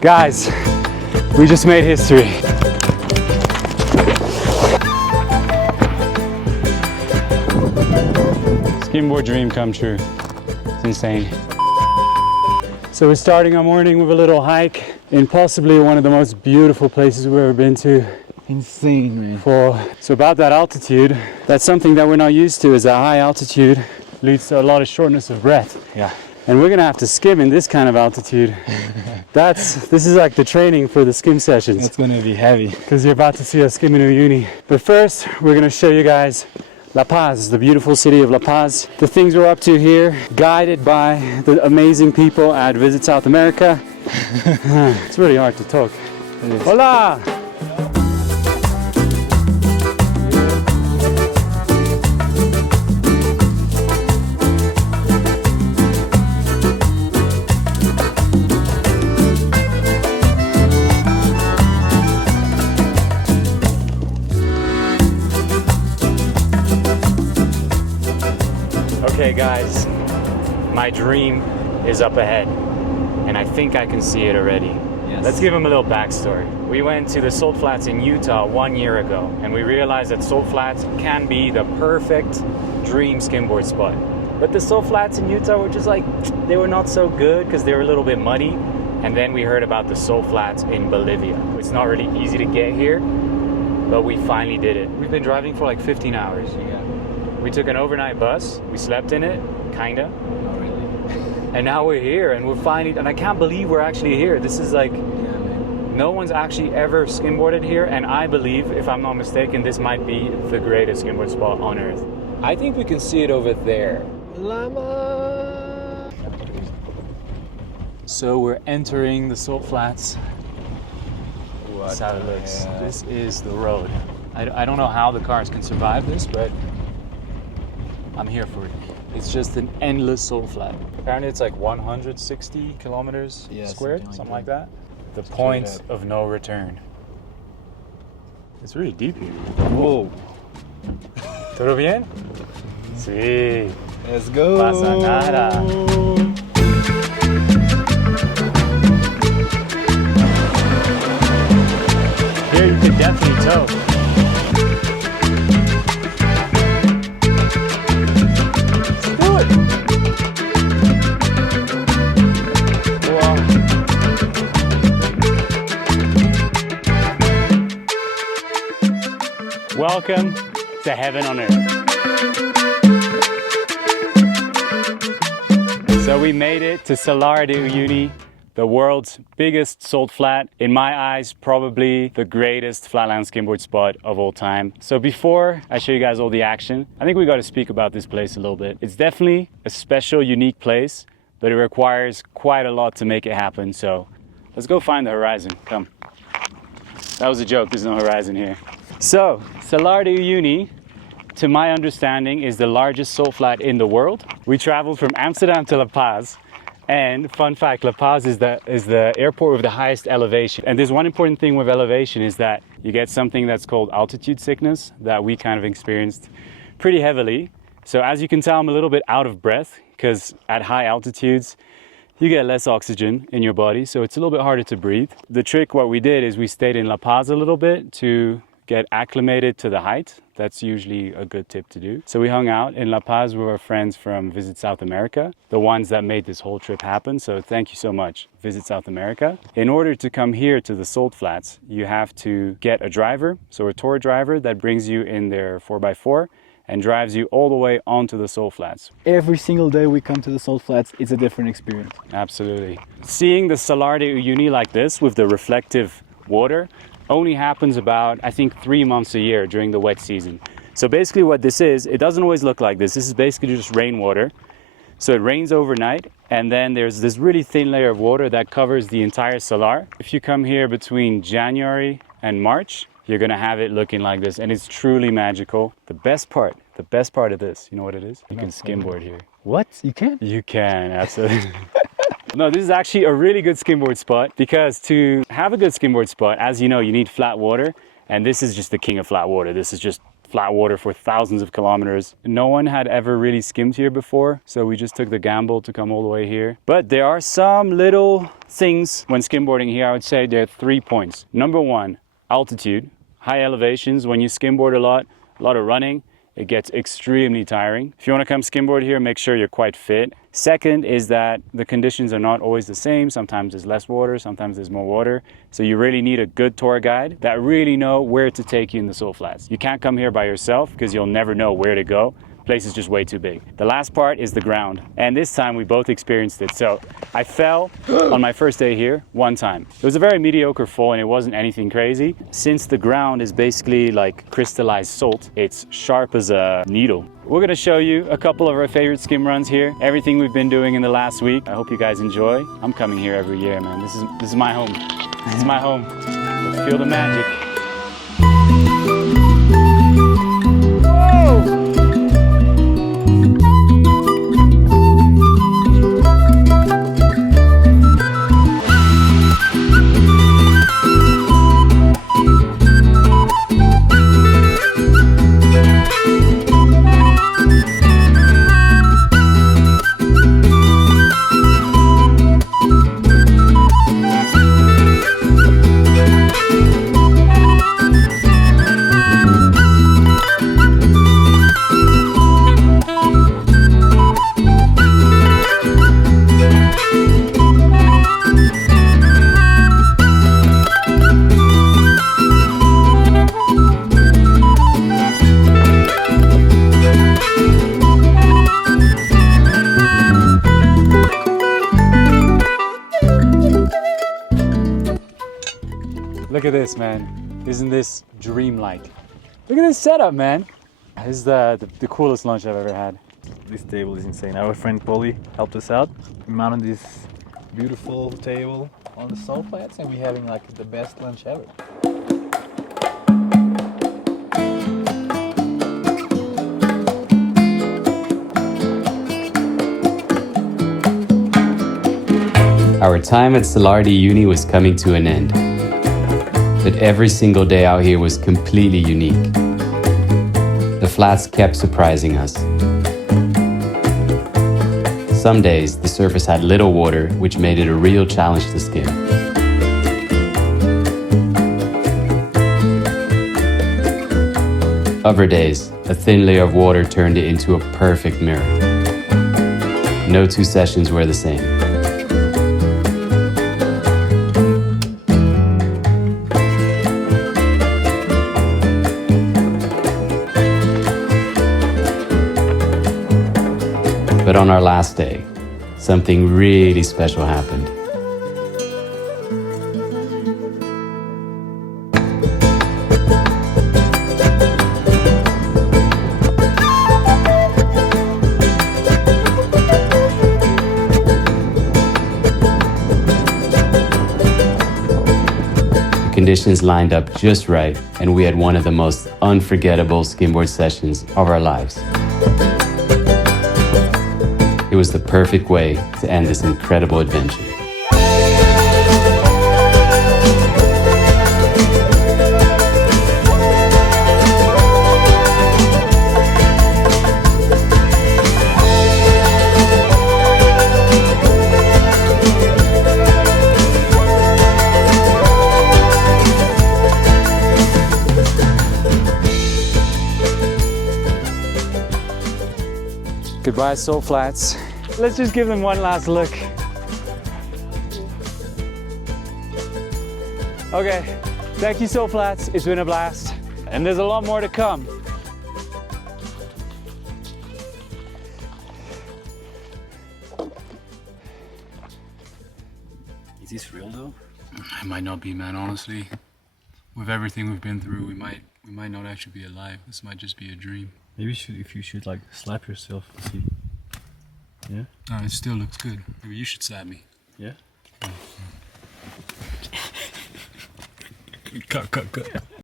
Guys, we just made history. Skimboard dream come true. It's insane. So we're starting our morning with a little hike in possibly one of the most beautiful places we've ever been to. Insane, man. So about that altitude, that's something that we're not used to, is that high altitude leads to a lot of shortness of breath. Yeah. And we're gonna have to skim in this kind of altitude. This is like the training for the skim sessions. It's gonna be heavy. Because you're about to see us skim in Uyuni. But first, we're gonna show you guys La Paz, the beautiful city of La Paz. The things we're up to here, guided by the amazing people at Visit South America. It's really hard to talk. Hola! Okay guys, my dream is up ahead and I think I can see it already. Yes. Let's give them a little backstory. We went to the Salt Flats in Utah 1 year ago and we realized that Salt Flats can be the perfect dream skimboard spot. But the Salt Flats in Utah were just like, they were not so good because they were a little bit muddy. And then we heard about the Salt Flats in Bolivia. It's not really easy to get here, but we finally did it. We've been driving for like 15 hours. Yeah. We took an overnight bus, we slept in it, kinda. Not really. And now we're here and we're finally, and I can't believe we're actually here. This is like, Yeah, man. no one's actually ever skimboarded here, and I believe, if I'm not mistaken, this might be the greatest skimboard spot on earth. I think we can see it over there. Llama! So we're entering the Salt Flats. That's how it looks. Hell? This is the road. I don't know how the cars can survive this, but I'm here for it. It's just an endless salt flat. Apparently it's like 160 kilometers squared, something like that. The point of no return. It's really deep here. Whoa. ¿Todo bien? Sí. Let's go. Pasa nada. Here you can definitely tow. Welcome to heaven on earth. So we made it to Salar de Uyuni, the world's biggest salt flat. In my eyes, probably the greatest flatland skimboard spot of all time. So before I show you guys all the action, I think we got to speak about this place a little bit. It's definitely a special, unique place, but it requires quite a lot to make it happen. So let's go find the horizon. Come. That was a joke. There's no horizon here. So, Salar de Uyuni, to my understanding, is the largest salt flat in the world. We traveled from Amsterdam to La Paz, and fun fact, La Paz is the airport with the highest elevation. And there's one important thing with elevation is that you get something that's called altitude sickness that we kind of experienced pretty heavily. So as you can tell, I'm a little bit out of breath because at high altitudes, you get less oxygen in your body, so it's a little bit harder to breathe. The trick, what we did is we stayed in La Paz a little bit to get acclimated to the height. That's usually a good tip to do. So we hung out in La Paz with our friends from Visit South America, the ones that made this whole trip happen. So thank you so much, Visit South America. In order to come here to the Salt Flats, you have to get a driver, so a tour driver that brings you in their 4x4 and drives you all the way onto the Salt Flats. Every single day we come to the Salt Flats, it's a different experience. Absolutely. Seeing the Salar de Uyuni like this with the reflective water only happens about, I think, 3 months a year during the wet season. So basically what this is, it doesn't always look like this. This is basically just rainwater. So it rains overnight, and then there's this really thin layer of water that covers the entire Salar. If you come here between January and March, you're gonna have it looking like this, and it's truly magical. The best part of this, you know what it is? You can skimboard here. What? You can? You can, absolutely. No, this is actually a really good skimboard spot, because to have a good skimboard spot, as you know, you need flat water, and this is just the king of flat water. This is just flat water for thousands of kilometers. No one had ever really skimmed here before, so we just took the gamble to come all the way here. But there are some little things when skimboarding here. I would say there are 3 points. Number one, altitude. High elevations, when you skimboard a lot of running, it gets extremely tiring. If you want to come skimboard here, make sure you're quite fit. Second is that the conditions are not always the same. Sometimes there's less water, sometimes there's more water. So you really need a good tour guide that really know where to take you in the salt flats. You can't come here by yourself because you'll never know where to go. Place is just way too big. The last part is the ground. And this time we both experienced it. So I fell on my first day here one time. It was a very mediocre fall and it wasn't anything crazy. Since the ground is basically like crystallized salt, it's sharp as a needle. We're gonna show you a couple of our favorite skim runs here. Everything we've been doing in the last week. I hope you guys enjoy. I'm coming here every year, man. This is my home. This is my home. Let's feel the magic. Look at this, man. Isn't this dreamlike? Look at this setup, man. This is the coolest lunch I've ever had. This table is insane. Our friend Polly helped us out. We mounted this beautiful table on the salt flats and we're having like the best lunch ever. Our time at Salar de Uyuni was coming to an end. But every single day out here was completely unique. The flats kept surprising us. Some days, the surface had little water, which made it a real challenge to skim. Other days, a thin layer of water turned it into a perfect mirror. No two sessions were the same. But on our last day, something really special happened. The conditions lined up just right, and we had one of the most unforgettable skimboard sessions of our lives. It was the perfect way to end this incredible adventure. Goodbye, salt flats. Let's just give them one last look. Okay, thank you, salt flats. It's been a blast. And there's a lot more to come. Is this real though? It might not be, man, honestly. With everything we've been through, we might not actually be alive. This might just be a dream. Maybe if you should like slap yourself and see. Yeah? No, it still looks good. Maybe you should slap me. Yeah? Cut.